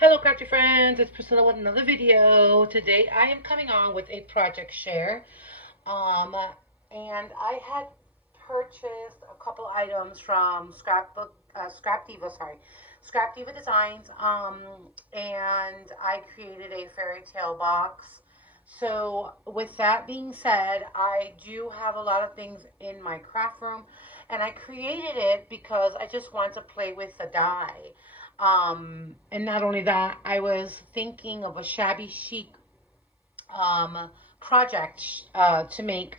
Hello crafty friends, it's Priscilla with another video. Today I am coming on with a project share. Um, and I had purchased a couple items from Scrap Diva Designs. And I created a fairy tale box. So with that being said, I do have a lot of things in my craft room, and I created it because I just want to play with the dye. And not only that, I was thinking of a shabby chic project to make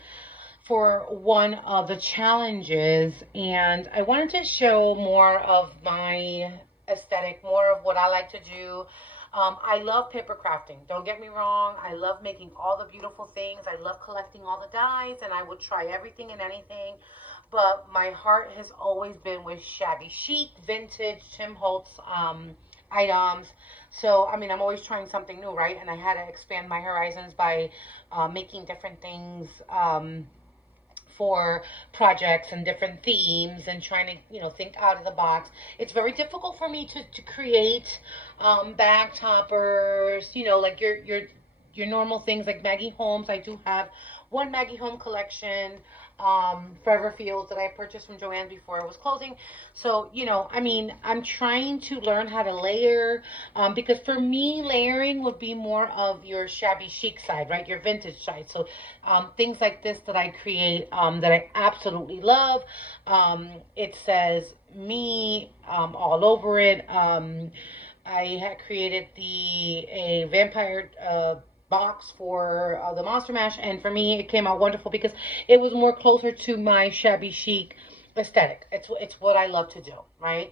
for one of the challenges, and I wanted to show more of my aesthetic, more of what I like to do. I love paper crafting. Don't get me wrong. I love making all the beautiful things. I love collecting all the dyes, and I would try everything and anything. But my heart has always been with shabby chic, vintage, Tim Holtz items. So, I mean, I'm always trying something new, right? And I had to expand my horizons by making different things for projects and different themes, and trying to, think out of the box. It's very difficult for me to create bag toppers, like your normal things like Maggie Holmes. I do have one Maggie Home collection, Forever Fields, that I purchased from Joann's before it was closing. So, I mean, I'm trying to learn how to layer, because for me, layering would be more of your shabby chic side, right? Your vintage side. So, things like this that I create, that I absolutely love. It says me, all over it. I had created a vampire, box for the Monster Mash, and for me it came out wonderful because it was more closer to my shabby chic aesthetic. It's what I love to do, right?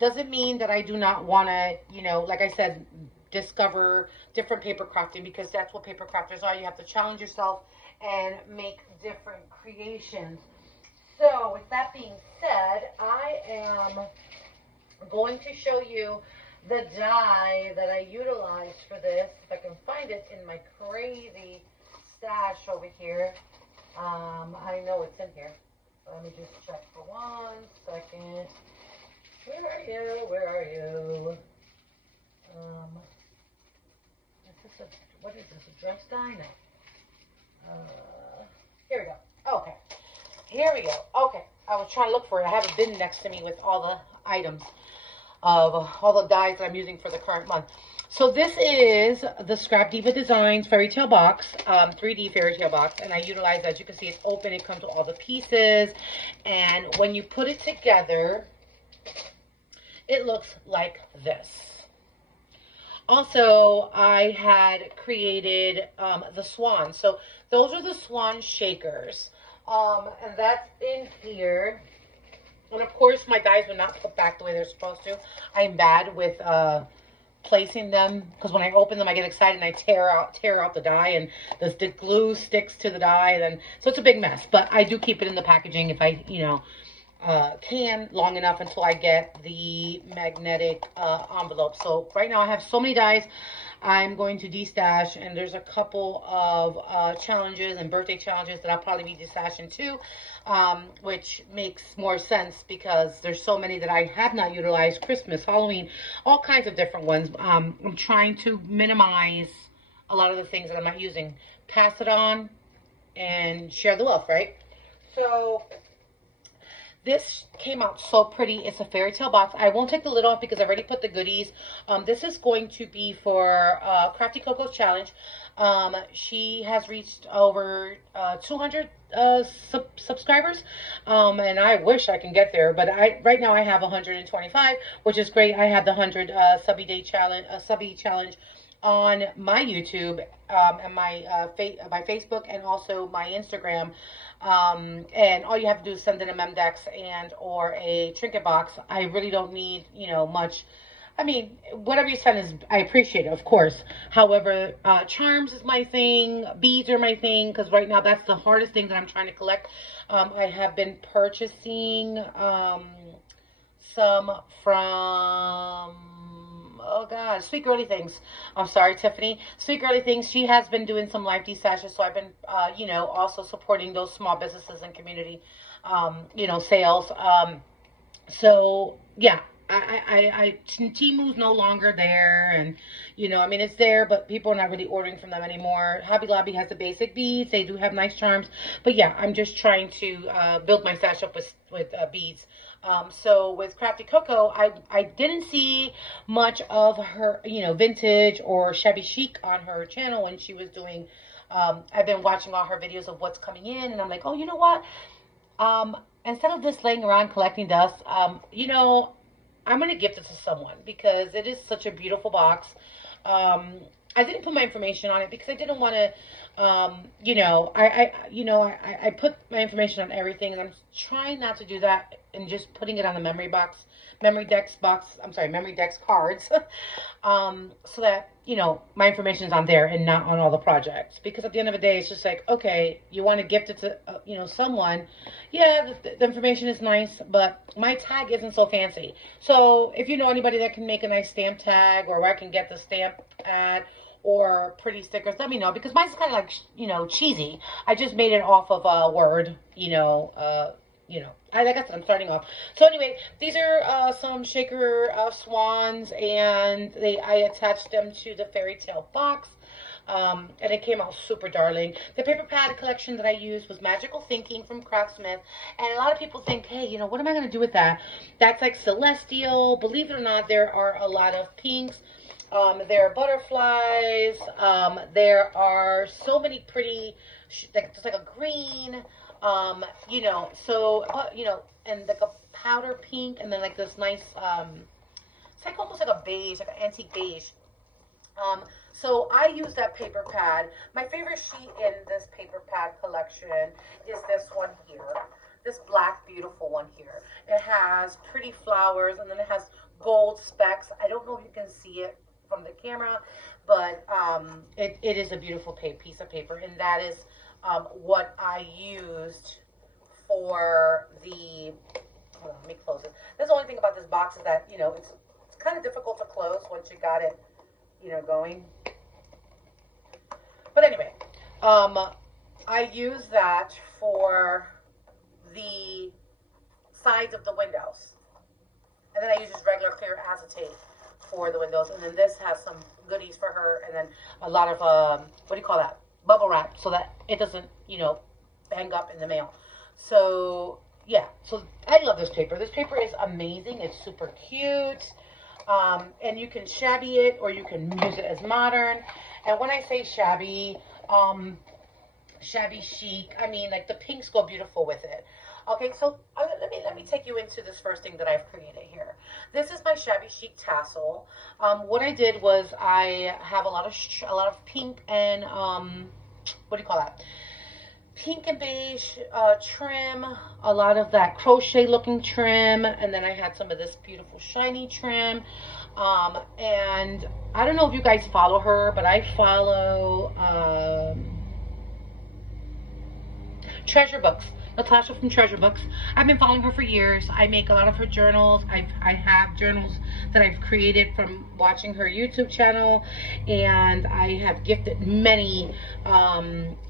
Doesn't mean that I do not want to, like I said, discover different paper crafting, because that's what paper crafters are. You have to challenge yourself and make different creations. So with that being said, I am going to show you the dye that I utilized for this. If I can find it in my crazy stash over here. I know it's in here. Let me just check for 1 second. Where are you? Where are you? What is this? A dress dye? No. Here we go. Okay. Here we go. Okay. I was trying to look for it. I have a bin next to me with all the items of all the dyes that I'm using for the current month. So this is the Scrap Diva Designs Fairy Tale Box, 3D Fairy Tale Box, and I utilize, as you can see, it's open. It comes with all the pieces, and when you put it together, it looks like this. Also, I had created the swan. So those are the swan shakers, and that's in here. And of course, my dyes were not put back the way they're supposed to. I'm bad with placing them, because when I open them, I get excited and I tear out the dye, and the glue sticks to the dye. So it's a big mess. But I do keep it in the packaging if I, can, long enough until I get the magnetic envelope. So right now I have so many dyes I'm going to destash, and there's a couple of challenges and birthday challenges that I'll probably be destashing too, which makes more sense because there's so many that I have not utilized. Christmas, Halloween, all kinds of different ones. I'm trying to minimize a lot of the things that I'm not using. Pass it on and share the wealth, right? So this came out so pretty. It's a fairy tale box. I won't take the lid off because I've already put the goodies. This is going to be for Crafty Coco's challenge. She has reached over 200 subscribers, and I wish I can get there. But right now I have 125, which is great. I have the 100 Subbie challenge on my YouTube, and my Facebook, and also my Instagram. And all you have to do is send in a Memdex and or a trinket box. I really don't need, much. I mean, whatever you send is, I appreciate it, of course. However, charms is my thing. Beads are my thing, because right now that's the hardest thing that I'm trying to collect. I have been purchasing some from, oh God, Sweet Girly Things. I'm sorry, Tiffany. Sweet Girly Things. She has been doing some live destashes, so I've been, also supporting those small businesses and community, sales. So yeah, Timu's no longer there, and you know, I mean, it's there, but people are not really ordering from them anymore. Hobby Lobby has the basic beads; they do have nice charms, but yeah, I'm just trying to build my stash up with beads. So with Crafty Coco, I didn't see much of her, you know, vintage or shabby chic on her channel when she was doing. I've been watching all her videos of what's coming in, and I'm like, oh, you know what? Instead of this laying around collecting dust, you know, I'm going to gift it to someone because it is such a beautiful box. I didn't put my information on it because I didn't want to, you know, I put my information on everything, and I'm trying not to do that and just putting it on the memory decks cards, so that, you know, my information's on there and not on all the projects. Because at the end of the day, it's just like, okay, you want to gift it to, you know, someone. Yeah, the information is nice, but my tag isn't so fancy. So if you know anybody that can make a nice stamp tag, or where I can get the stamp pad, or pretty stickers, let me know, because mine's kind of like, you know, cheesy. I just made it off of Word, you know, like I said, I'm starting off. So anyway, these are some shaker swans, and I attached them to the fairy tale box. And it came out super darling. The paper pad collection that I used was Magical Thinking from Craftsmith. And a lot of people think, hey, you know, what am I going to do with that? That's like celestial. Believe it or not, there are a lot of pinks. There are butterflies. There are so many pretty, like, just like a green, you know, so, you know, and like a powder pink, and then like this nice, it's like almost like a beige, like an antique beige. So I use that paper pad. My favorite sheet in this paper pad collection is this one here. This black, beautiful one here. It has pretty flowers, and then it has gold specks. I don't know if you can see it from the camera, but it is a beautiful piece of paper, and that is what I used for the, hold on, let me close it. That's the only thing about this box is that, you know, it's kind of difficult to close once you got it, you know, going. But anyway, I use that for the sides of the windows. And then I use just regular clear acetate for the windows. And then this has some goodies for her, and then a lot of, what do you call that? Bubble wrap, so that it doesn't, you know, hang up in the mail. So yeah, so I love this paper. This paper is amazing. It's super cute, and you can shabby it, or you can use it as modern. And when I say shabby, shabby chic, I mean, like, the pinks go beautiful with it. Okay, so let me take you into this first thing that I've created here. This is my Shabby Chic tassel. What I did was I have a lot of pink and what do you call that? Pink and beige trim, a lot of that crochet looking trim, and then I had some of this beautiful shiny trim. And I don't know if you guys follow her, but I follow Treasure Books. Natasha from Treasure Books. I've been following her for years. I make a lot of her journals. I have journals that I've created from watching her YouTube channel, and I have gifted many,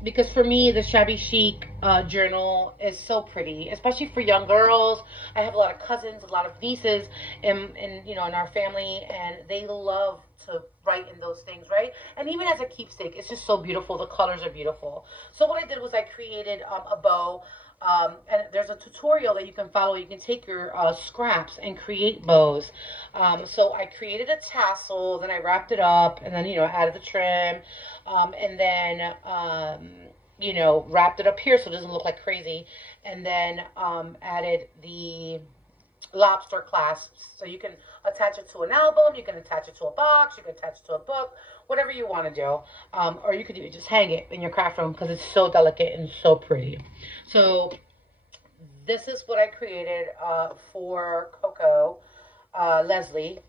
because for me, the Shabby Chic journal is so pretty, especially for young girls. I have a lot of cousins, a lot of nieces in you know, in our family, and they love to write in those things, right? And even as a keepsake, it's just so beautiful. The colors are beautiful. So what I did was I created a bow. And there's a tutorial that you can follow. You can take your scraps and create bows. So I created a tassel, then I wrapped it up, and then, you know, added the trim, and then, you know, wrapped it up here so it doesn't look like crazy, and then added the lobster clasps. So you can attach it to an album, you can attach it to a box, you can attach it to a book, whatever you want to do. Or you could even just hang it in your craft room because it's so delicate and so pretty. So this is what I created for Coco, Leslie,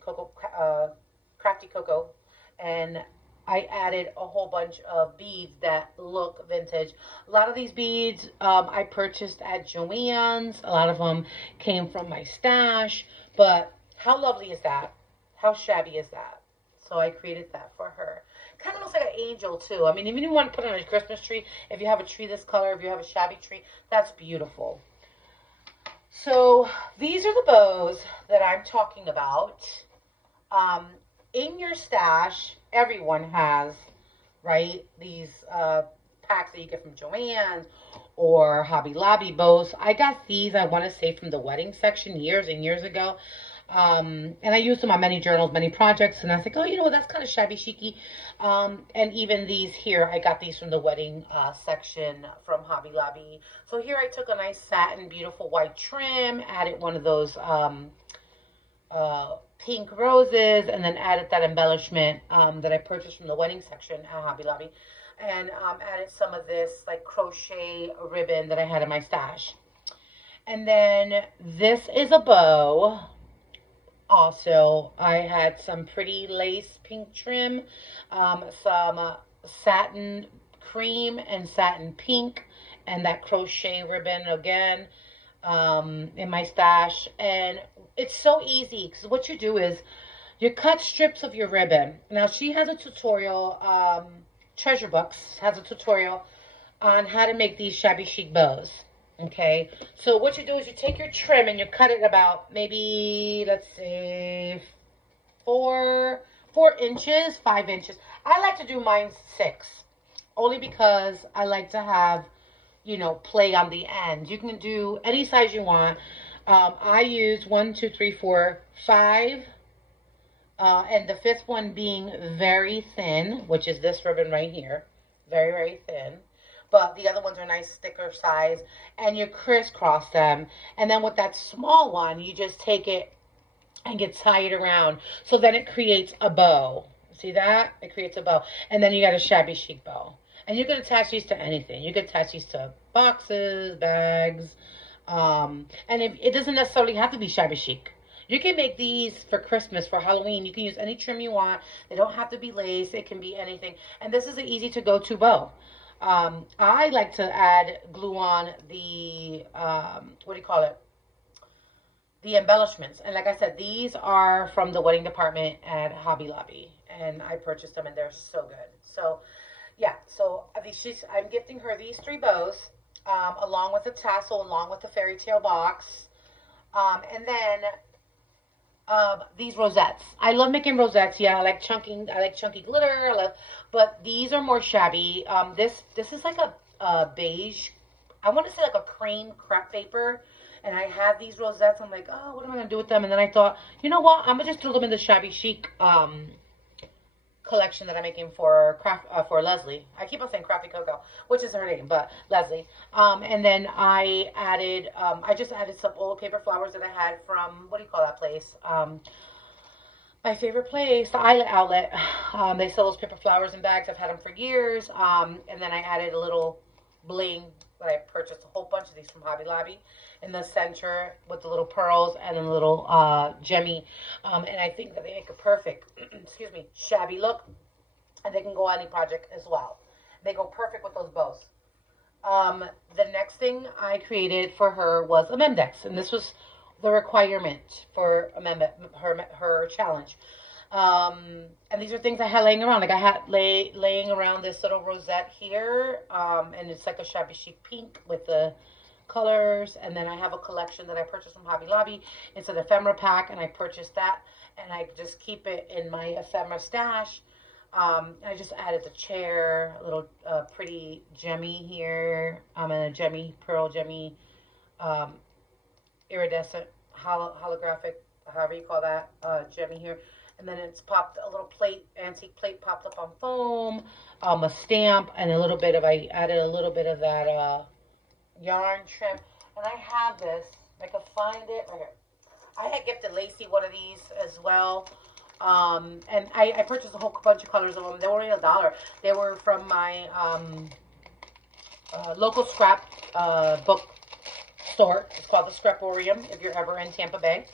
Crafty Coco, and I added a whole bunch of beads that look vintage. A lot of these beads I purchased at Joann's. A lot of them came from my stash. But how lovely is that? How shabby is that? So I created that for her. Kind of looks like an angel too. I mean, even if you want to put it on a Christmas tree, if you have a tree this color, if you have a shabby tree, that's beautiful. So these are the bows that I'm talking about. Um, in your stash, everyone has, right? These packs that you get from Joann's or Hobby Lobby bows. I got these, I want to say, from the wedding section years and years ago. And I used them on many journals, many projects, and I was like, oh, you know, that's kind of shabby chicy. And even these here, I got these from the wedding section from Hobby Lobby. So here I took a nice satin, beautiful white trim, added one of those pink roses, and then added that embellishment that I purchased from the wedding section at Hobby Lobby, and added some of this like crochet ribbon that I had in my stash. And then this is a bow. Also, I had some pretty lace pink trim, some satin cream and satin pink, and that crochet ribbon again in my stash. And it's so easy because what you do is you cut strips of your ribbon. Now, she has a tutorial, Treasure Books has a tutorial on how to make these shabby chic bows. Okay, so what you do is you take your trim and you cut it about maybe, let's say, 4 inches, 5 inches. I like to do mine 6, only because I like to have, you know, play on the ends. You can do any size you want. I use 1, 2, 3, 4, 5, and the 5th one being very thin, which is this ribbon right here, very, very thin. But the other ones are nice thicker size, and you crisscross them. And then with that small one, you just take it and get tied around. So then it creates a bow. See that? It creates a bow. And then you got a shabby chic bow. And you can attach these to anything. You can attach these to boxes, bags. And it doesn't necessarily have to be shabby chic. You can make these for Christmas, for Halloween. You can use any trim you want. They don't have to be lace. It can be anything. And this is an easy to go to bow. I like to add glue on the, what do you call it? The embellishments. And like I said, these are from the wedding department at Hobby Lobby. And I purchased them and they're so good. So, yeah. So I'm gifting her these 3 bows, along with a tassel, along with the fairy tale box. And then these rosettes. I love making rosettes. Yeah, I like chunky glitter. But these are more shabby. This is like a beige, I want to say like a cream crepe paper. And I have these rosettes. I'm like, oh, what am I going to do with them? And then I thought, you know what? I'm going to just throw them in the shabby chic collection that I'm making for Leslie. I keep on saying Crafty Coco, which is her name, but Leslie. And then I just added some old paper flowers that I had from, what do you call that place? My favorite place, the Islet Outlet. They sell those paper flowers in bags. I've had them for years. And then I added a little bling that I purchased a whole bunch of these from Hobby Lobby in the center with the little pearls and a little gemmy. And I think that they make a perfect, excuse me, shabby look. And they can go on any project as well. They go perfect with those bows. The next thing I created for her was a Memdex. And this was the requirement for her challenge. And these are things I had laying around. Like I had laying around this little rosette here. And it's like a shabby chic pink with the colors. And then I have a collection that I purchased from Hobby Lobby. It's an ephemera pack, and I purchased that. And I just keep it in my ephemera stash. I just added the chair, a little pretty gemmy here. And a gemmy, pearl gemmy, iridescent, holographic, however you call that, gemmy here. And then it's popped a little plate, antique plate popped up on foam, a stamp, and I added a little bit of that yarn trim. And I have this, I can find it right here. I had gifted Lacey one of these as well. And I purchased a whole bunch of colors of them. They were only $1. They were from my local scrap book store. It's called the Scraporium if you're ever in Tampa Bay,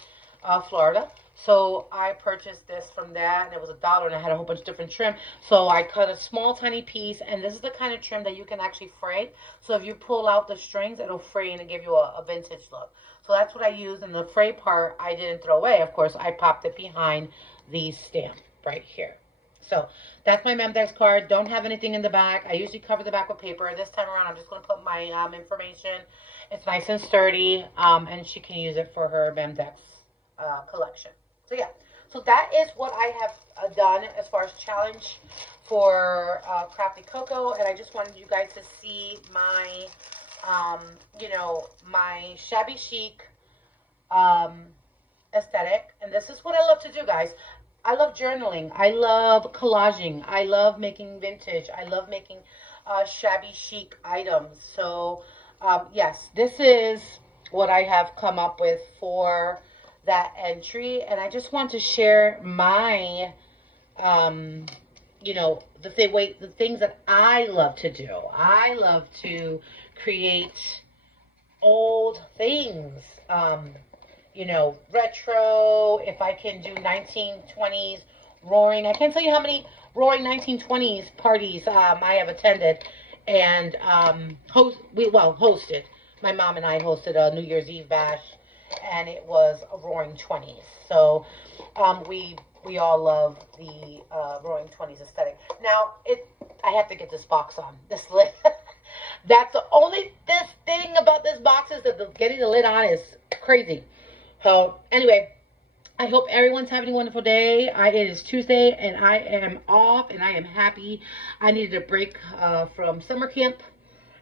Florida. So I purchased this from that, and it was $1, and I had a whole bunch of different trim. So I cut a small, tiny piece, and this is the kind of trim that you can actually fray. So if you pull out the strings, it'll fray and give you a vintage look. So that's what I used, and the fray part I didn't throw away. Of course, I popped it behind the stamp right here. So that's my Memdex card. Don't have anything in the back. I usually cover the back with paper. This time around, I'm just going to put my information. It's nice and sturdy, and she can use it for her Memdex collection. So yeah, so that is what I have done as far as challenge for Crafty Coco, and I just wanted you guys to see my, you know, my shabby chic aesthetic, and this is what I love to do, guys. I love journaling. I love collaging. I love making vintage. I love making shabby chic items. So, yes, this is what I have come up with for that entry. And I just want to share my, you know, the things that I love to do. I love to create old things. You know, retro, if I can do 1920s roaring. I can't tell you how many roaring 1920s parties I have attended and hosted. My mom and I hosted a New Year's Eve bash, and it was a roaring 20s. So we all love the roaring 20s aesthetic. Now, I have to get this box on, this lid. That's the only thing about this box is that getting the lid on is crazy. So, anyway, I hope everyone's having a wonderful day. It is Tuesday, and I am off, and I am happy. I needed a break from summer camp,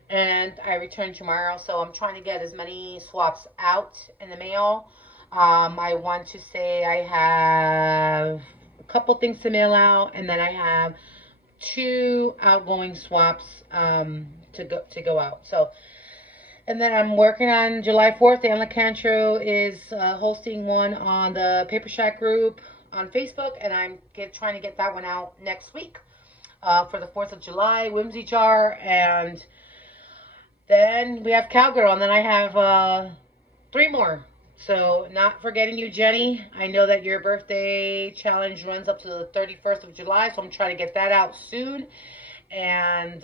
and I return tomorrow. So, I'm trying to get as many swaps out in the mail. I want to say I have a couple things to mail out, and then I have 2 outgoing swaps to go out. So, and then I'm working on July 4th. Dan LeCantro is hosting one on the Paper Shack group on Facebook, and I'm trying to get that one out next week for the 4th of July, Whimsy Jar, and then we have Cowgirl, and then I have 3 more. So, not forgetting you, Jenny. I know that your birthday challenge runs up to the 31st of July, so I'm trying to get that out soon. And,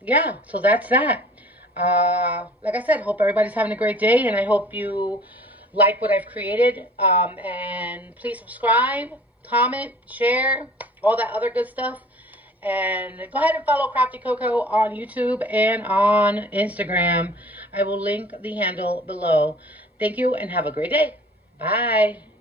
yeah, so that's that. Like I said, hope everybody's having a great day, and I hope you like what I've created. And please subscribe, comment, share, all that other good stuff. And go ahead and follow Crafty Coco on YouTube and on Instagram. I will link the handle below. Thank you, and have a great day. Bye.